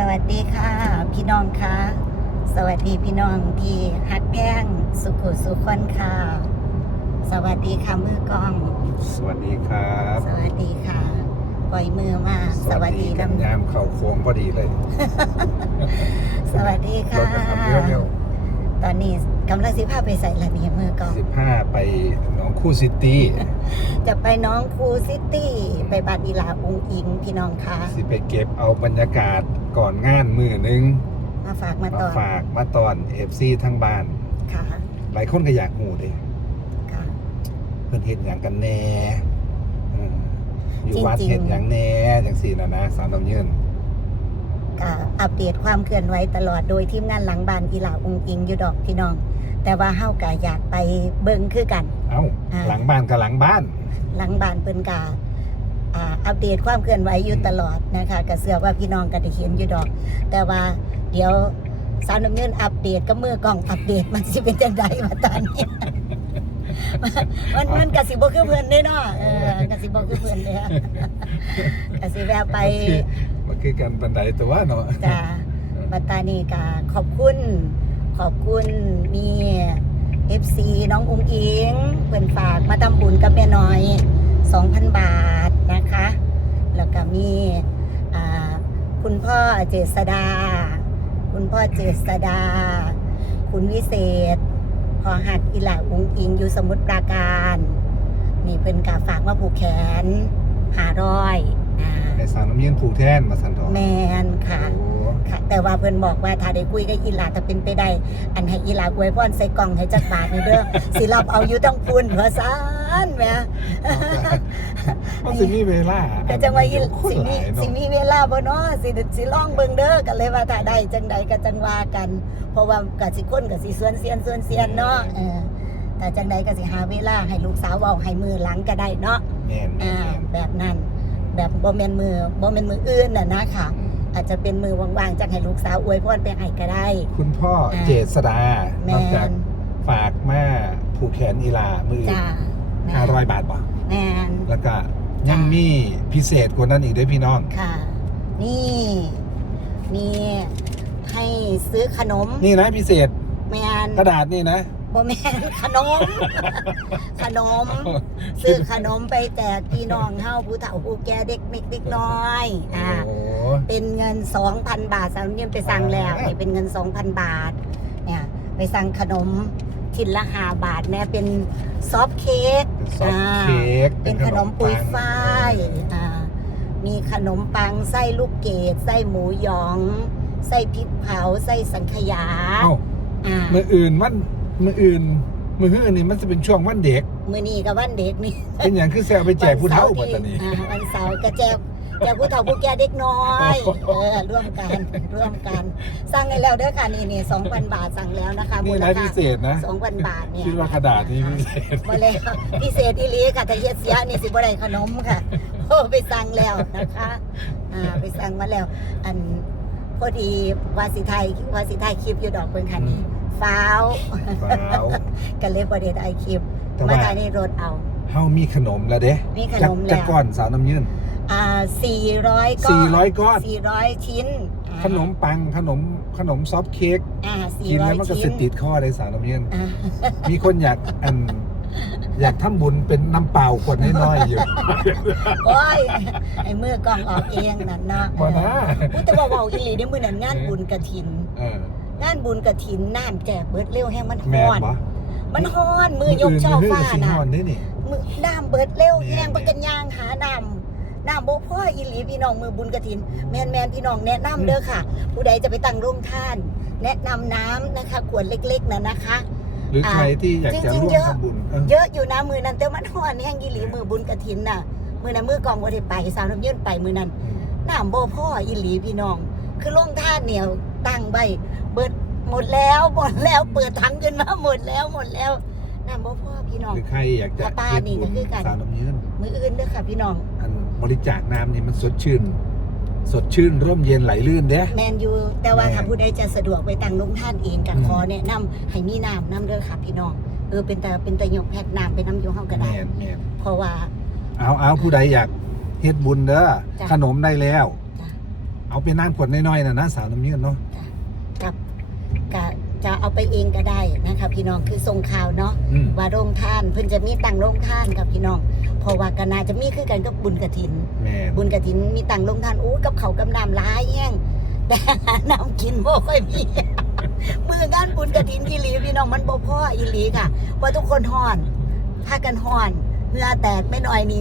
สวัสดีค่ะ พี่น้องค่ะ สวัสดีพี่น้องที่ฮักแพงสุขุสุขคนค่ะ สวัสดีค่ะมือกล้อง สวัสดีครับ สวัสดีค่ะ ปล่อยมือมาสวัสดีกันลำยามเข่าโค้งพอดีเลย สวัสดีรค่ะถนะครับเร็วตอนนี้กำลังสิพาไปใส่ละนี่มือกล้องๆสิบห้าไปหนองคู่ซิตี้ จะไปน้องครูซิตี้ ไปบ้านอีลาองอิงพี่น้องค่ะสิไปเก็บเอาบรรยากาศ ก่อนงานมือหนึงมาฝากมามาต่อฝากมาตอนเอฟซีทั้งบ้าน ค่ะหลายคนก็อยากหูเด้ค่ะ เพื่อนเห็นอย่างกันแน่อืมอยู่จริงๆวัดเห็นอย่างแน่อย่างสี่นะนะสาวน้ำยืนก็อัปเดตความเคลื่อนไหวตลอดโดยทีมงานหลังบ้านอีหลาองอิงอยู่ดอกพี่น้อง แต่ว่าเฮาก็อยากไปเบิ่งคือกัน เอ้า อ่า หลังบ้านกับหลังบ้าน หลังบ้านเพิ่นกา อ่าอัปเดตความเคลื่อนไหวอยู่ตลอดนะคะก็เชื่อว่าพี่น้องก็ได้เห็นอยู่ดอก แต่ว่าเดี๋ยวสาวน้ำเงินอัปเดตกับมือกล้องอัปเดตมันสิเป็นจังไดมาตอนนี้มันมันกสิบ่คือเพิ่นเด้เนาะเออกสิบ่คือเพิ่นเด้อกสิแวะไปมันคือกันบันไดตัวเนาะจ้าบัตตานีกาขอบคุณ ขอบคุณมี FC น้องอุ้งอิงเพิ่นฝากมาทำบุญกับแม่น้อย 2,000 บาทนะคะ แล้วก็มีอ่าคุณพ่อเจษดา คุณพ่อเจษดา คุณวิเศษ พอหักอีหลาอุ้งอิงอยู่สมุทรปราการ นี่เพิ่นกาฝากมาผูกแขนหาร้อยอ่าในสาวน้ำยืนผูกแท่นมาสันทองแมนค่ะโอ้ค่ะ แต่ว่าเพิ่นบอกว่าถ้าได้คุยกับอีหลาถ้าเป็นไปได้ อันให้อีหลาอวยพรใส่กล่องให้จักบาทนี่เด้อสิรับเอาอยู่ต้องพูนเพราะซานแหมมัน สิมีเวลาแต่จังว่าอีคนสิหมีลายเนาะสิมีเวลาบ่เนาะสิสิลองเบิ่งเด้อกันเลยว่าถ้าได้จังใดก็จังว่ากัน เพราะว่าก็สิคนก็สิสวนเซียนสวนเซียนเนาะเออแต่จังใดก็สิหาเวลาให้ลูกสาวเว้าให้มือหลังก็ได้เนาะแม่นแม่อ่านแม่นแบบนั้นแบบบ่แม่นมือบ่แม่นมืออื่นน่ะนะค่ะ อาจจะเป็นมือว่างๆจะให้ลูกสาวอวยพรไปให้ก็ได้ คุณพ่ออ่าเจษดาแมนอกจากนฝากมาผูกแขนอีลามือจ้าห้าร้อยบาทป่ะแมนแล้วก็ ยังมีพิเศษกว่านั้นอีกด้วยพี่น้อง ค่ะ นี่ มีให้ซื้อขนม นี่นะพิเศษแมนกระดาษนี่นะบ่แมนขนม ขนม ซื้อขนมไปแจกพี่น้องเฮาผู้เฒ่าผู้แก่เด็กเล็กเด็กน้อยอ่าโอ้เป็นเงิน2,000บาทสามเนี่ยไปสั่งแล้วอ่านี่เป็นเงิน2,000บาท เนี่ย ไปสั่งขนม ชิ้นละห้าบาทเนี่ยเป็นซอฟต์เค้กเป็นซอฟต์เค้กเป็นขนมปุยปังฝ้ายอ่ามีขนมปังไส้ลูกเกดไส้หมูหยอง ไส้พริกเผาไส้สังขยาเอ้าอ่ามืออื่นมันมืออื่นมืออื่นนี่มันจะเป็นช่วงวันเด็ก มือนี้กับวันเด็กนี่เป็นอย่างคือแซวไปแจกผู้เฒ่าปัตตานีอ่าวันเสาร์ก็แจก แจกผู้เฒ่าผู้แก่เด็กน้อยเออร่วมกันร่วมกัน สั่งให้แล้วเด้อค่ะนี่นี่สองพันบาทสั่งแล้วนะคะมูนี่ลนะค่าพิเศษนะสองพันบาทเนี่ยคิดว่ากระดาษนี่พิเศษมาแล้วพิเศษอีหลีค่ะถ้าเฮ็ดเสียนี่สิบ่ได้ขนมค่ะโอ้ไปสั่งแล้วนะคะอ่าไปสั่งมาแล้ว อันพอดีวาสิไทยว่าสิไทยคลิปอยู่ดอกเบิ่งค่ะนี่ฟ้าวฟ้าวกันเลยบ่ได้ไอคลิปแต่มาว่าถ่ายในรถเอาเฮามีขนมแล้วเด้มีขจากนมจากแล้วก้อนสาวน้ำยืน อ่า400ก้อน400ก้อน400ชิ้นอ่าขนมปังขนมขนมซอฟต์เค้กอ่ากินแล้วมัน400ก็ชิ้สินติดข้อได้สาวน้ำยืนอ่ามีคนอยากอันอยากทำบุญเป็นน้ำเปล่าขวดน้อยๆอยู่ โอ้ยไอ้มือกล้องออกเองนั่นเนาะบ่นะพูดแต่ว่าเว้าอีหลีได้อมื้อนั้นงานบุญกฐิน เอองานบุญกฐินน้ำแจกเบิดเร็วแห้งมันแม่ฮ้อนนบ่มันฮ้อนมือยกช่อฟ้าสิน่ะฮ้อนได้นี่ มือน้ำเบิดเร็วแม่นแห้งบ่กันย่างหาน้ำ น้ำบ่พออีหลีพี่น้องมือบุญกฐิน แม่นแม่นพี่น้องแนะนำเด้อค่ะ ผู้ใดจะไปตั้งโรงทาน แนะนำน้ำนะคะขวดเล็กๆน่ะนะคะหรือใครที่อยากจะจริงๆร่วมเยอะทำบุญเออเยอะอยู่นะมือนั้นแต่มันฮ้อนแห้งอีหลีมือบุญกฐินน่ะมือนั้นมือกองบ่ได้ไปสาวน้ำยืนไปมือนั้นน้ำบ่พ่ออีหลีพี่น้อง คือลงท่าเหนียวตั้งใบเบิดหมดแล้วหมดแล้วเปิดถังขึ้นมาหมดแล้วหมดแล้วน้ำบ่พ่อพี่น้องหรือใครอยากจะป้าป้าเฮ็ดนี่บุก็ญคือกันสาวน้ำยืนมืออื่นเด้อค่ะพี่น้องอัน บริจาคน้ำนี่มันสดชื่น สดชื่นร่มเย็นไหลลื่นเด้ แมนยูแต่ว่าแม่น ถ้าผู้ใดจะสะดวกไปตั้งลงท่านเองก็อืมขอแนะนำให้มีน้ำน้ำเด้อค่ะพี่น้องเออเป็นแต่เป็นแต่ยกแพ็คน้ำไปน้ำอยู่เฮาก็ได้แม่นแม่นเพราะว่า เอาเอาผู้ใดอยากเฮ็ดบุญเด้อจ้ะขนมได้แล้ว จ้ะ เอาเอาเป็นน้ำขวดน้อยๆนะนะสาวน้ำเยื่นเนาะ กับกะจะเอาไปเองก็ได้นะคะพี่น้องคือส่งข่าวเนาะ อืม ว่าโรงทานเพิ่นจะมีตังโรงทานกับพี่น้องเพ ราะว่าก็น่าจะมีคือกันกับบุญกระถิน แม่นบุญกระถินมีตังโรงทานอู้กับเขาวกับน้ำหลายแย่งแต่หาน้ำกินบ่ค่อยมี มืองานบุญกระถินอีหลีพี่น้องมันบ่พออีหลีค่ะเพราะทุกคนฮ้อนพากันฮ้อนเหงื่อแตกไม่น้อยนี่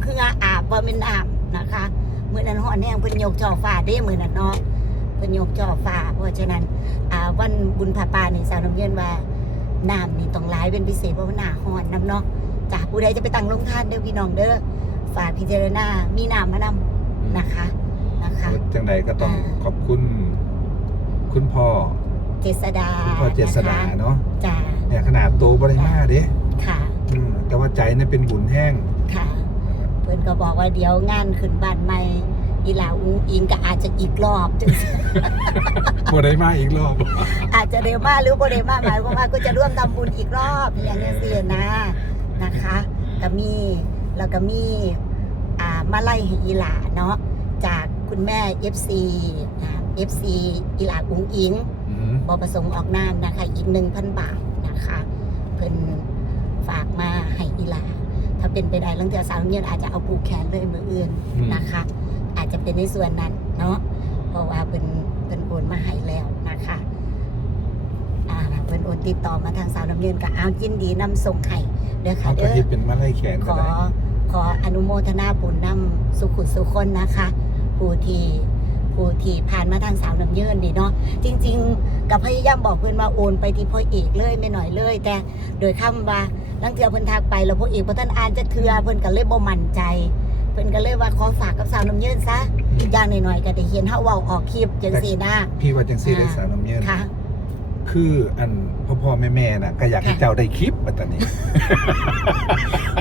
เหงื่ออาบบ่เป็นอาบนะคะมื้อนั้นฮ้อนแห้งเพิ่นยกจอฟ้าเด้มื้อนั้นเนาะเพิ่นยกจอฟ้าเพราะฉะนั้นอ่าวันบุญผาป่านี่สาวน้ำเย็นว่าน้ำนี่ต้องหลายเป็นพิเศษเพราะว่าหน้าฮ้อนน้ำเนาะ จากผู้ใดจะไปตั้งลงทานเด้อพี่น้องเด้อฝากพิจารณา มีน้ำมานำนะคะนะคะจังใดก็ต้องอ่าขอบคุณ คุณพ่อเจษดาคุณพ่อเจษดานะคะเนาะจ้าเนี่ยขนาดโตบริมาเด้ค่ะอืมแต่ว่าใจเนี่ยเป็นบุญแห้งค่ะ เพื่อนก็บอกว่าเดี๋ยวงานขึ้นบ้านใหม่อีหลาอุ้งอิงก็อาจจะอีกรอบจึงบริมาอีกรอบ อาจจะเร็วมากหรือบ่เร็วมากหมายความว่าก็จะร่วมทำบุญอีกรอบอย่างนี้สินะนะคะ ก็มีแล้วก็มีอ่ามาไล่ให้อีหลาเนาะจากคุณแม่ FC อ่า FC อีหลาอุ้งอิงอืมบประสงค์ออกนามนะคะอีก1,000 บาทนะคะ เพิ่นฝากมาให้อีหลา ถ้าเป็นไปได้ลังเทือสาวเงียนอาจจะเอาผูกแขนเลยมืออื่น อืมนะคะอาจจะเป็นในส่วนนั้นเนาะเพราะว่าเป็นเป็นโอนมาให้แล้วนะคะอ่าเป็นโอนติดต่อมาทางสาวน้ำเงินกับเอาจินดีนำส่งให้ เด้อค่ะเอากระเด้อทิบเป็นมาไล่แขนขก็อได้ขออนุโมทนาบุญนำสุขุสุคนนะคะ ผู้ที่ผู้ที่ผ่านมาทางสาวน้ำเยินนี่เนาะจริง ๆ กับพยายามบอกเพื่อนว่าโอนไปที่พ่อเอกเลยไม่หน่อยเลย แต่โดยคำว่าลังเทือเพิ่นทักไปแล้วพ่อเอกพอท่านอ่านจะเทือเพิ่นก็เลยบ่มั่นใจ เพิ่นก็เลยว่าขอฝากกับสาวน้ำเยินซะอีกอย่างหน่อยๆก็ได้เห็นเฮาเว้าออกคลิปจังซี่นะพี่ว่าจังซี่ได้อ่าสาวน้ำเยื่นค่ะ คืออันพ่อพ่อแม่แม่น่ะก็อยากให้ค่ะเจ้าได้คลิปปัตตานี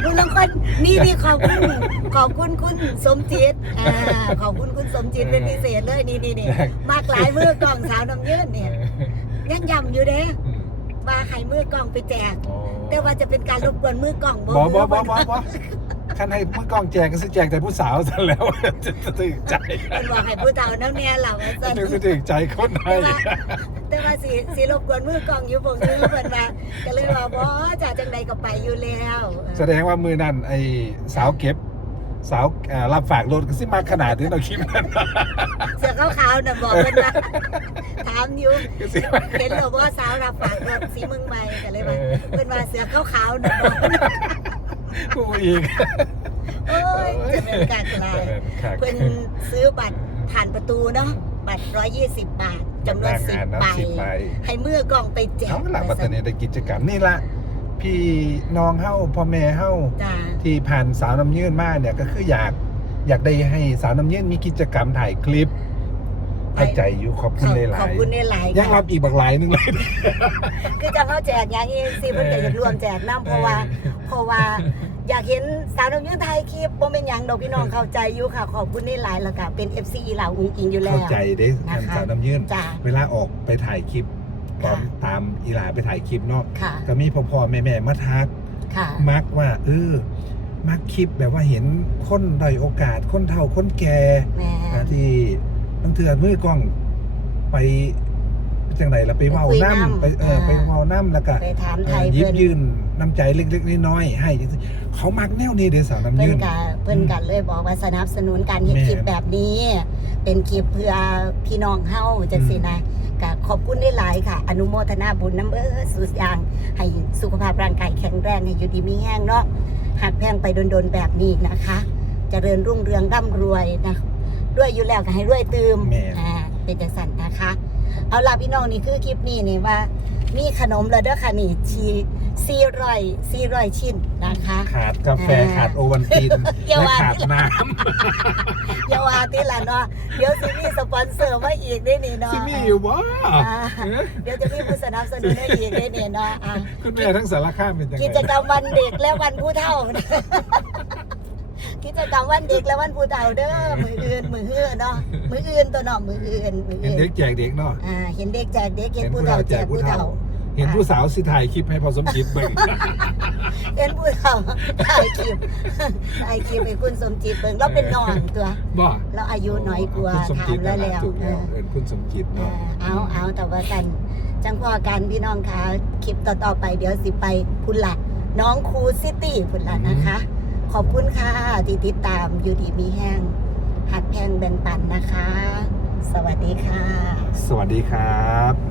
คุณลังคนนี่นี่ขอบคุณขอบคุณคุณสมจิตอ่าขอบคุณคุณสมจิตเป็นพิเศษเลยนี่นี่นี่มากหลายมือกล่องสาวน้ำเยินเนี่ยยังย้ำอยู่เด้อืมว่าให้มือกล่องไปแจกโอ้แต่ว่าจะเป็นการรบกวนมือกล่องบอบอบอบ อบอคันให้มือกล้องแจกก็สิแจกแต่ผู้สาวซะแล้วจะจะถึงใจเป็นบอกให้ผู้เฒ่าน้ำเนี่ยเหล่าว่าซั่นจะถึงใจคนให้แต่ว่าสิสิรบกวนมือกล่องอยู่พวกนี้เพิ่นว่าก็เลยว่าบ่จ่าจังใดก็ไปอยู่แล้ว แสดงว่ามือนั่นไอ้สาวเก็บสาวเอ่อรับฝากรถก็สิมาขนาดนี้เราคิดนั้นเสื้อขาวๆน่ะบอกเพิ่นว่าถามอยู่ก็สิมาเห็นแล้วว่าสาวรับฝากรถสีเมืองใหม่ก็เลยว่าเพิ่นว่าเสือขาวๆน่ะบอกเพิ่นว่า กูอีกโอ้ยจะเป็นการกลายครับเพิ่นซื้อบัตรผ่านประตูเนาะบัตร120บาทจำนวนหางาน10นะใบสิบใบให้มือกล่องไปแจกเขาหลักปัตตานีได้กิจกรรมนี่ละพี่น้องเฮาพ่อแม่เฮาจ้าที่ผ่านสาวน้ำยื่นมาเนี่ยก็คืออยากอยากได้ให้สาวน้ำยื่นมีกิจกรรมถ่ายคลิป เข้าใจอยู่ขอบคุณหลายขอบคุณในหลายๆยังรับอีกบักหลายหนึงเลยคือจะเข้าแจกอย่างนี้สิเพิ่นก็อยากรวมแจกน้ำเพราะว่า เพราะว่าอยากเห็นสาวน้ำยืนไทยคลิปบ่เป็นหยังดอกพี่น้องเข้าใจอยู่ค่ะ ขอบคุณในหลายแล้วก็เป็น FC เหล่าอุ้งอิงอยู่แล้วเข้าใจเด้นะคะสาวน้ำยื่นจ้าเวลาออกไปถ่ายคลิปตอนค่ะตามอีหลาไปถ่ายคลิปเนาะค่ะก็มีพ่อพ่อแม่แม่ๆมาทักค่ะมักว่าเออมักคลิปแบบว่าเห็นคนด้อยโอกาสคนเฒ่าคนแก่แม่อ่าที่ บางเทือมือกล้องไปจังไหนล่ะไปเว้าไปคุยน้ำนำไปเอออ่าไปเว้าน้ำแล้วก็ไปถามเอไทอยยิบเพิ่นยืนน้ำใจเล็กๆน้อยๆให้จังซี่เขามักแนวนี้เด้อสาวน้ำเพิ่ยืนนก็เพิ่นก็เลยบอกว่าสนับสนุนการเฮ็ดแม่ คลิปแบบนี้ เป็นคลิปเพื่อพี่น้องเฮาจังซี่นะก็ขอบคุณได้หลายค่ะ อนุโมทนาบุญน้ำเออสุดอย่าง ให้สุขภาพร่างกายแข็งแรงให้อยู่ดีมีแห้งเนาะหักแพงไปโดนๆแบบนี้นะคะ เจริญรุ่งเรืองร่ำรวยนะ ด้วยอยู่แล้วก็ให้รวยตืมแม่อ่าเป็นจังสันนะคะ เอาล่ะพี่น้องนี่คือคลิปนี้นี่ว่า มีขนมแล้วเด้อค่ะนี่ชีสี่ร้อยสี่ร้อยชิ้นนะคะ ขาดกาแฟอ่าขาดโอวันตินอย่าและว่า ขาดน้อย่าว่าติละเนาะเดี๋ยวสิมีสปอนเซอร์มาอีกได้นี่ำเนาะ ซิมีอยู่บ่อ่าเดี๋ยวจะมีผู้สนับสนุนให้อีกได้นี่เนาะอ่าคุณแม่ทั้งสารคามเป็นยังกิไงจกรรมวันเด็กและวันผู้เฒ่า กิจกรรมวันเด็กและวันผู้เฒ่าเด้อมืออื่นมือเฮือเนาะมืออื่นตัวเนาะมืออื่นมือเห็นอื่นเด็กแจกเด็กเนาะอ่าเห็นเด็กแจกเด็กเห็นเห็นผู้ผู้เฒ่าเฒ่าแจกผู้แจกผู้เฒ่าเฒ่า เห็นผู้สาวสิถ่ายคลิปให้พอสมจิตเบิ่งเอ็นผู้เฒ่าถ่ายคลิปถ่ายคลิปให้คุณสมจิตเบิ่งเราเป็นน้องตัวบ่เราอายุน้อยกว่าคุณสมถาจิมตแล้วแล้วถูกแล้วเออเอินคุณสมจิตเอเนาะอเอาเอาแต่ว่ากันจังพอกันพี่น้องคะคลิปต่อๆไปเดี๋ยวสิไปพุ่นละน้องครูซิตี้พุ่นละนะคะ ขอบคุณค่ะ ที่ติดตามอยู่ดีมีแห้งหัดแพงแบ่งปันนะคะ สวัสดีค่ะ สวัสดีครับ